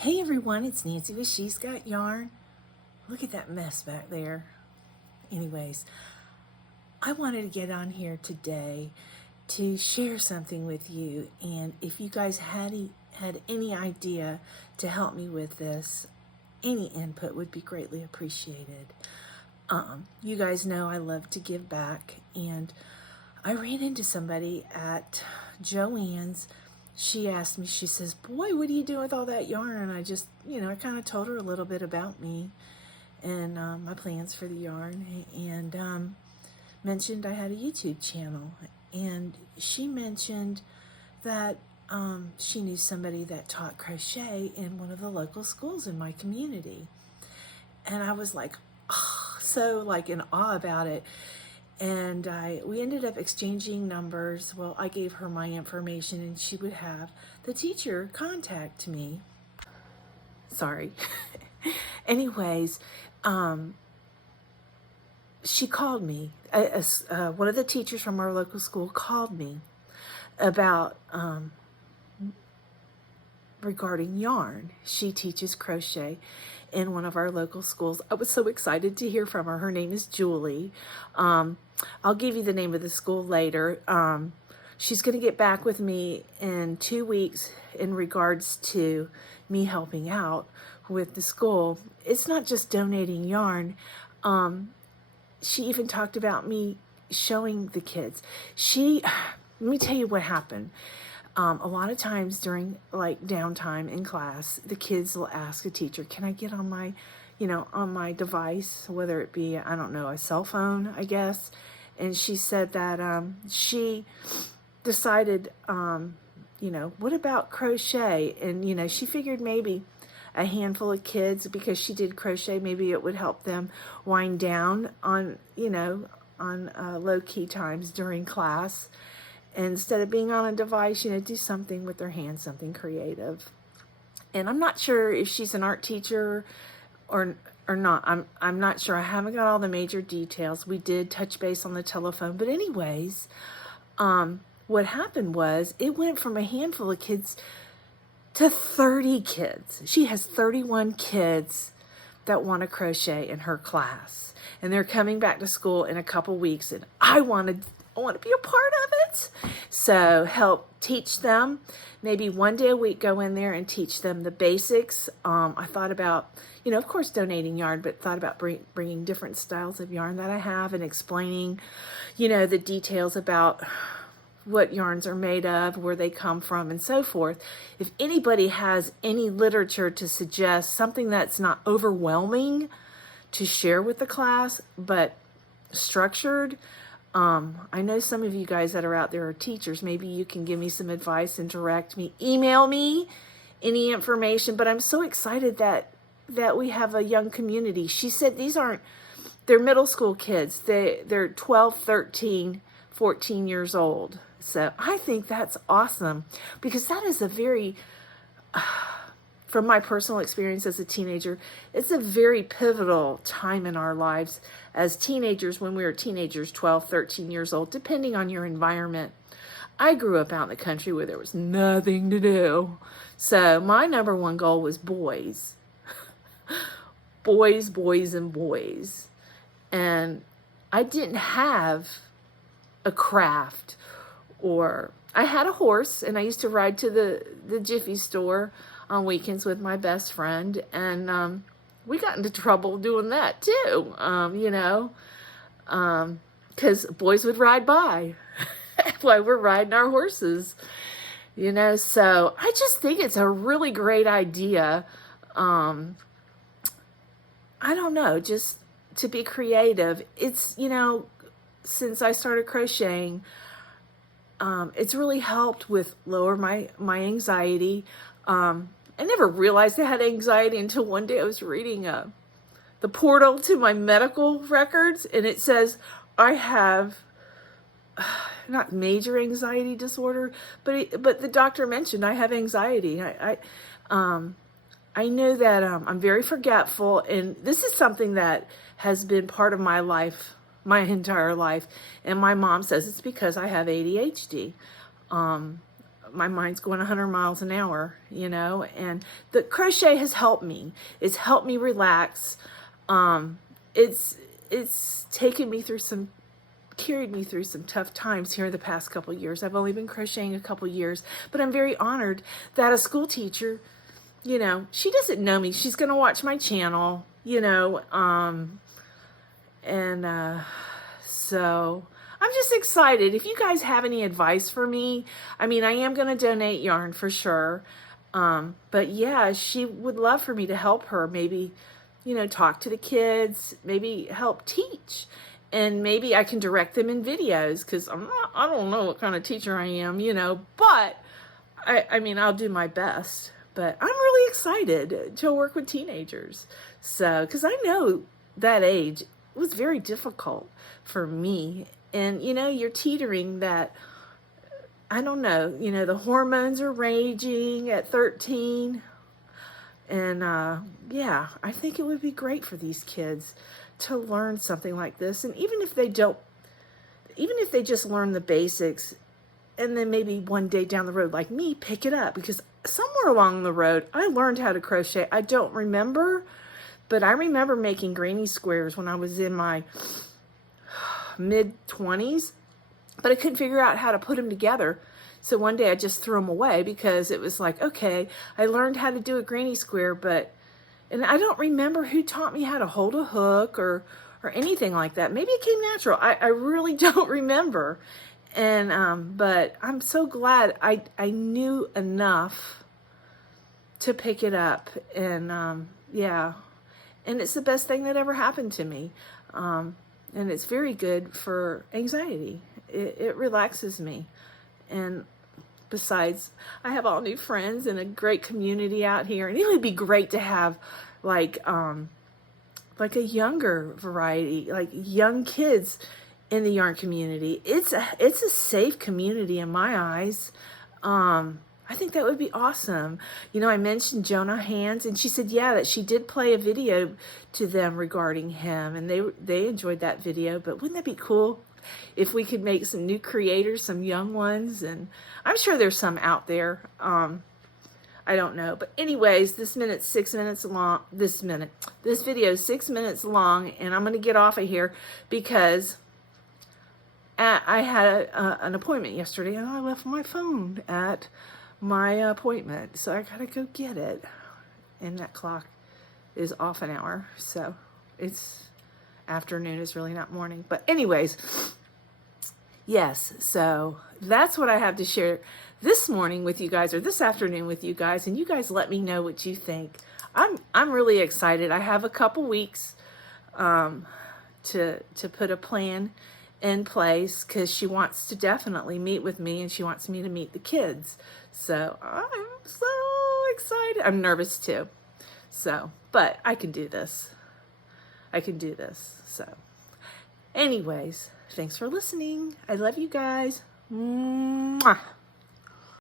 Hey everyone, it's Nancy with She's Got Yarn. Look at that mess back there. Anyways, I wanted to get on here today to share something with you, and if you guys had any idea to help me with this, any input would be greatly appreciated. You guys know I love to give back, and I ran into somebody at Joann's. She asked me, she says, boy, what are you doing with all that yarn? And I just, I kind of told her a little bit about me and my plans for the yarn, and mentioned I had a YouTube channel. And she mentioned that she knew somebody that taught crochet in one of the local schools in my community. And I was like, oh, so like in awe about it. And we ended up exchanging numbers. Well, I gave her my information, and she would have the teacher contact me. Sorry. Anyways, she called me. One of the teachers from our local school called me about regarding yarn. She teaches crochet in one of our local schools. I was so excited to hear from her. Her name is Julie. I'll give you the name of the school later. She's going to get back with me in 2 weeks in regards to me helping out with the school. It's not just donating yarn. She even talked about me showing the kids. Let me tell you what happened. A lot of times during like downtime in class, the kids will ask a teacher, can I get on my, on my device, whether it be, I don't know, a cell phone, I guess. And she said that she decided, what about crochet? And, she figured maybe a handful of kids, because she did crochet, maybe it would help them wind down on, on low-key times during class. Instead of being on a device, do something with their hands, something creative. And I'm not sure if she's an art teacher or not. I'm not sure. I haven't got all the major details. We did touch base on the telephone. But anyways, what happened was it went from a handful of kids to 30 kids. She has 31 kids that want to crochet in her class. And they're coming back to school in a couple weeks. And I want to be a part of it. So help teach them. Maybe one day a week, go in there and teach them the basics. I thought about, of course, donating yarn, but thought about bringing different styles of yarn that I have and explaining, the details about what yarns are made of, where they come from, and so forth. If anybody has any literature to suggest something that's not overwhelming to share with the class, but structured, I know some of you guys that are out there are teachers. Maybe you can give me some advice and direct me. Email me any information. But I'm so excited that we have a young community. She said they're middle school kids. They're 12, 13, 14 years old. So I think that's awesome, because that is a very, from my personal experience as a teenager, it's a very pivotal time in our lives as teenagers, when we were teenagers, 12, 13 years old, depending on your environment. I grew up out in the country where there was nothing to do. So my number one goal was boys. Boys, boys, and boys. And I didn't have a craft, or I had a horse, and I used to ride to the Jiffy store on weekends with my best friend, and we got into trouble doing that too, because boys would ride by while we're riding our horses, so I just think it's a really great idea. I don't know, just to be creative. It's, since I started crocheting, it's really helped with lower my anxiety. I never realized I had anxiety until one day I was reading the portal to my medical records, and it says I have not major anxiety disorder, but the doctor mentioned I have anxiety. I know that I'm very forgetful, and this is something that has been part of my life, my entire life. And my mom says it's because I have ADHD. my mind's going 100 miles an hour, and the crochet has helped me. It's helped me relax. It's carried me through some tough times here the past couple years. I've only been crocheting a couple years, but I'm very honored that a school teacher, she doesn't know me. She's going to watch my channel, so I'm just excited. If you guys have any advice for me, I am going to donate yarn for sure. But yeah, she would love for me to help her. Maybe, talk to the kids, maybe help teach. And maybe I can direct them in videos, because I don't know what kind of teacher I am, but I'll do my best. But I'm really excited to work with teenagers. So, because I know that age was very difficult for me. And, you're teetering that, I don't know, the hormones are raging at 13. And, yeah, I think it would be great for these kids to learn something like this. And even if they just learn the basics, and then maybe one day down the road, like me, pick it up, because somewhere along the road, I learned how to crochet. I don't remember, but I remember making granny squares when I was in my mid-20s, but I couldn't figure out how to put them together. So one day I just threw them away, because it was like, okay, I learned how to do a granny square, and I don't remember who taught me how to hold a hook or anything like that. Maybe it came natural. I really don't remember. And but I'm so glad I knew enough to pick it up. And yeah, and it's the best thing that ever happened to me. And it's very good for anxiety. It relaxes me. And besides, I have all new friends and a great community out here. And it would be great to have like a younger variety, like young kids in the yarn community. It's a safe community in my eyes. I think that would be awesome. I mentioned Jonah Hands, and she said, yeah, that she did play a video to them regarding him, and they enjoyed that video. But wouldn't that be cool if we could make some new creators, some young ones? And I'm sure there's some out there. I don't know. But anyways, this video is 6 minutes long, and I'm going to get off of here because I had an appointment yesterday, and I left my phone at my appointment, so I gotta go get it. And that clock is off an hour, so it's afternoon. It's really not morning. But anyways, yes, so that's what I have to share this morning with you guys, or this afternoon with you guys, and you guys let me know what you think. I'm really excited. I have a couple weeks to put a plan in place, because she wants to definitely meet with me, and she wants me to meet the kids. So I'm so excited. I'm nervous too. So, but I can do this. So anyways, thanks for listening. I love you guys. Mwah.